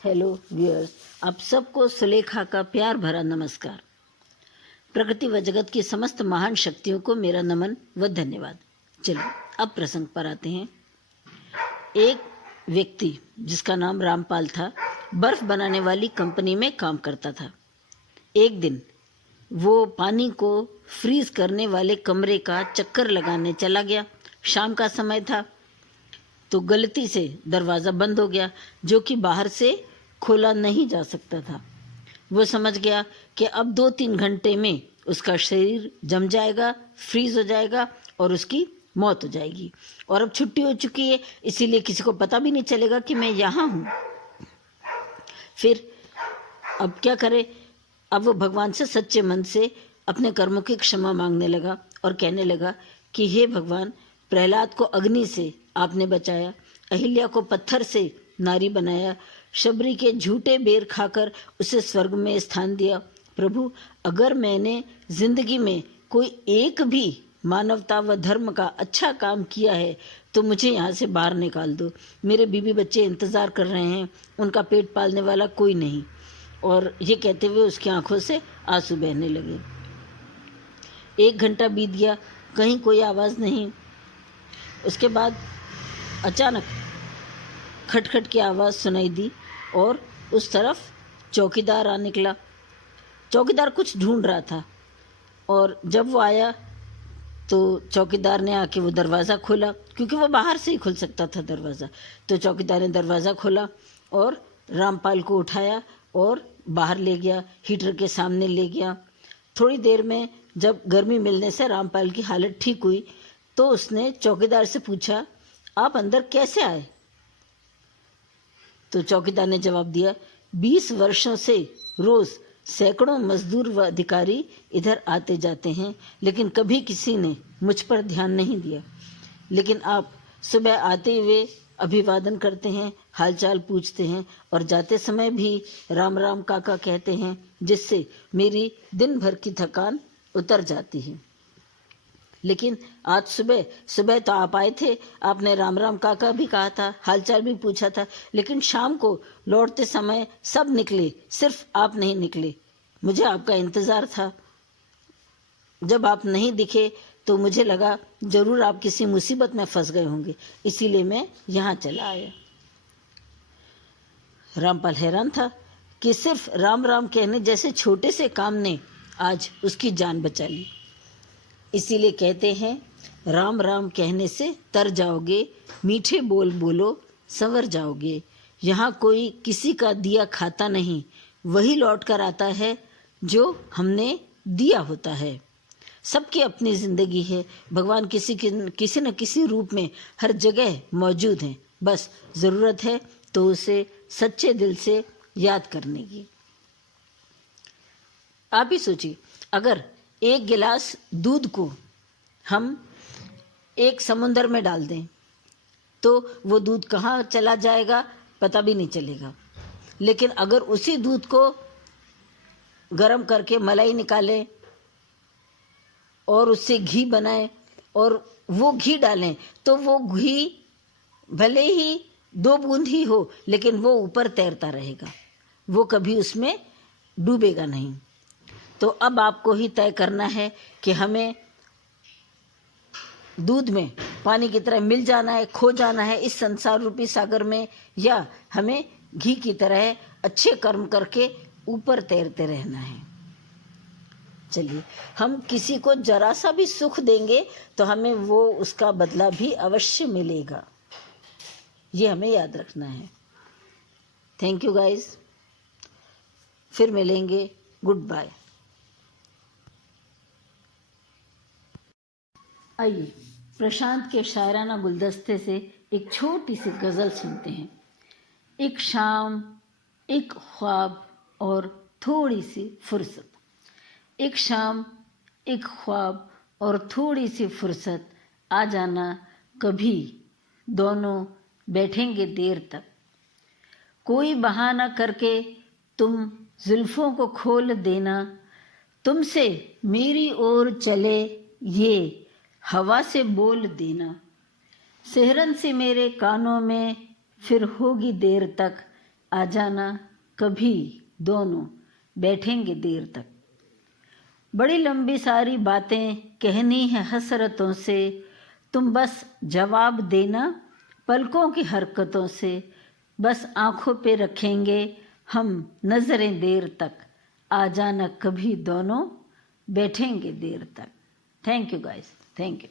Hello viewers, आप सबको सुलेखा का प्यार भरा नमस्कार। प्रकृति व जगत की समस्त महान शक्तियों को मेरा नमन व धन्यवाद। चलिए अब प्रसंग पर आते हैं। एक व्यक्ति जिसका नाम रामपाल था, बर्फ बनाने वाली कंपनी में काम करता था। एक दिन वो पानी को फ्रीज करने वाले कमरे का चक्कर लगाने चला गया। शाम का समय था तो गलती से दरवाज़ा बंद हो गया, जो कि बाहर से खोला नहीं जा सकता था। वो समझ गया कि अब 2-3 घंटे में उसका शरीर जम जाएगा, फ्रीज हो जाएगा और उसकी मौत हो जाएगी। और अब छुट्टी हो चुकी है, इसीलिए किसी को पता भी नहीं चलेगा कि मैं यहाँ हूँ। फिर अब क्या करे? अब वो भगवान से सच्चे मन से अपने कर्मों की क्षमा मांगने लगा और कहने लगा कि हे भगवान, प्रहलाद को अग्नि से आपने बचाया, अहिल्या को पत्थर से नारी बनाया, शबरी के झूठे बेर खाकर उसे स्वर्ग में स्थान दिया। प्रभु, अगर मैंने जिंदगी में कोई एक भी मानवता व धर्म का अच्छा काम किया है तो मुझे यहाँ से बाहर निकाल दो। मेरे बीवी बच्चे इंतज़ार कर रहे हैं, उनका पेट पालने वाला कोई नहीं। और ये कहते हुए उसकी आंखों से आंसू बहने लगे। 1 घंटा बीत गया, कहीं कोई आवाज़ नहीं। उसके बाद अचानक खटखट की आवाज़ सुनाई दी और उस तरफ चौकीदार आ निकला। चौकीदार कुछ ढूंढ रहा था और जब वो आया तो चौकीदार ने आके वो दरवाज़ा खोला, क्योंकि वो बाहर से ही खुल सकता था दरवाज़ा। तो चौकीदार ने दरवाज़ा खोला और रामपाल को उठाया और बाहर ले गया, हीटर के सामने ले गया। थोड़ी देर में जब गर्मी मिलने से रामपाल की हालत ठीक हुई तो उसने चौकीदार से पूछा, आप अंदर कैसे आए? तो चौकीदार ने जवाब दिया, 20 वर्षों से रोज़ सैकड़ों मजदूर व अधिकारी इधर आते जाते हैं, लेकिन कभी किसी ने मुझ पर ध्यान नहीं दिया। लेकिन आप सुबह आते हुए अभिवादन करते हैं, हालचाल पूछते हैं और जाते समय भी राम राम काका कहते हैं, जिससे मेरी दिन भर की थकान उतर जाती है। लेकिन आज सुबह सुबह तो आप आए थे, आपने राम राम काका भी कहा था, हालचाल भी पूछा था, लेकिन शाम को लौटते समय सब निकले, सिर्फ आप नहीं निकले। मुझे आपका इंतज़ार था। जब आप नहीं दिखे तो मुझे लगा जरूर आप किसी मुसीबत में फंस गए होंगे, इसीलिए मैं यहाँ चला आया। रामपाल हैरान था कि सिर्फ राम राम कहने जैसे छोटे से काम ने आज उसकी जान बचा ली। इसीलिए कहते हैं, राम राम कहने से तर जाओगे, मीठे बोल बोलो संवर जाओगे। यहाँ कोई किसी का दिया खाता नहीं, वही लौट कर आता है जो हमने दिया होता है। सबकी अपनी जिंदगी है, भगवान किसी न किसी रूप में हर जगह मौजूद हैं। बस ज़रूरत है तो उसे सच्चे दिल से याद करने की। आप ही सोचिए, अगर 1 गिलास दूध को हम एक समुंदर में डाल दें तो वो दूध कहाँ चला जाएगा पता भी नहीं चलेगा। लेकिन अगर उसी दूध को गर्म करके मलाई निकालें और उससे घी बनाएं और वो घी डालें तो वो घी भले ही 2 बूंद ही हो, लेकिन वो ऊपर तैरता रहेगा, वो कभी उसमें डूबेगा नहीं। तो अब आपको ही तय करना है कि हमें दूध में पानी की तरह मिल जाना है, खो जाना है इस संसार रूपी सागर में, या हमें घी की तरह अच्छे कर्म करके ऊपर तैरते रहना है। चलिए, हम किसी को जरा सा भी सुख देंगे तो हमें वो उसका बदला भी अवश्य मिलेगा, ये हमें याद रखना है। थैंक यू गाइस, फिर मिलेंगे। Good bye. आइए प्रशांत के शायराना गुलदस्ते से एक छोटी सी गज़ल सुनते हैं। एक शाम, एक ख्वाब और थोड़ी सी फुर्सत। एक शाम, एक ख्वाब और थोड़ी सी फुर्सत, आ जाना कभी, दोनों बैठेंगे देर तक। कोई बहाना करके तुम जुल्फों को खोल देना, तुमसे मेरी ओर चले ये हवा से बोल देना। सिहरन सी मेरे कानों में फिर होगी देर तक, आ जाना कभी दोनों बैठेंगे देर तक। बड़ी लंबी सारी बातें कहनी है हसरतों से, तुम बस जवाब देना पलकों की हरकतों से। बस आंखों पे रखेंगे हम नजरें देर तक, आ जाना कभी दोनों बैठेंगे देर तक। Thank you guys, thank you.